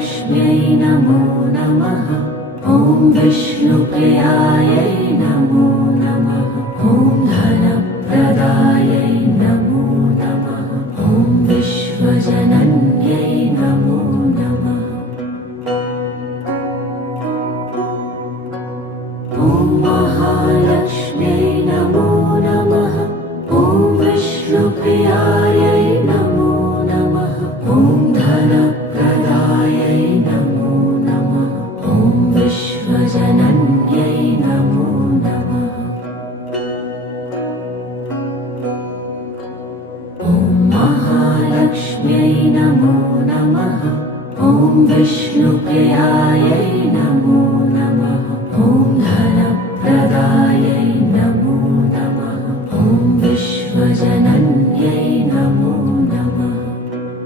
महालक्ष्म्यै नमो नमः। ॐ विष्णुप्रियायै नमो नमः। ॐ धनप्रदायै नमो नमः। ॐ विश्वजनन्यै नमो नमः। ॐ महालक्ष्म्यै नमो नमः। ॐ विष्णुप्रियायै नमो नमः। ॐ धनप्रदायै नमो नमः। ॐ विश्वजनन्यै नमो नमः। ॐ महालक्ष्म्यै नमो नमः। ॐ विष्णुप्रियायै नमो नमः। ॐ